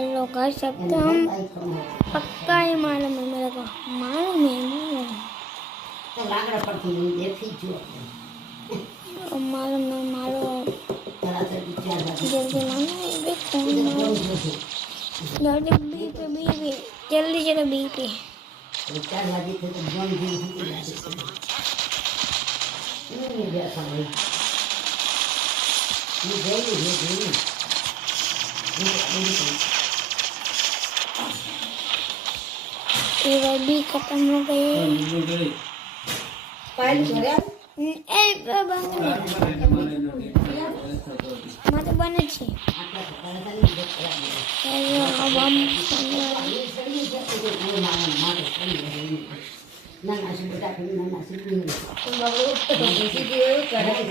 hello कर सकते हम पक्का ही मालूम है मेरे को मालूम है तो लाकड़ा परથી હું દેખી જો मालूम है मारो તરત જ વિચાર લાગે जल्दी मानो ये भी कौन मारो जल्दी बी पे जल्दी चलो बी पे વિચાર લાગી તો બંધ થઈ લાગે નહીં બેઠા ભાઈ ये गई ये भी खत्म हो गई फाइल छोड़ा ए बंद मत बने छी अब हम ना नासी बेटा फिर ना नासी भी तो बाबू तो किसी के कराए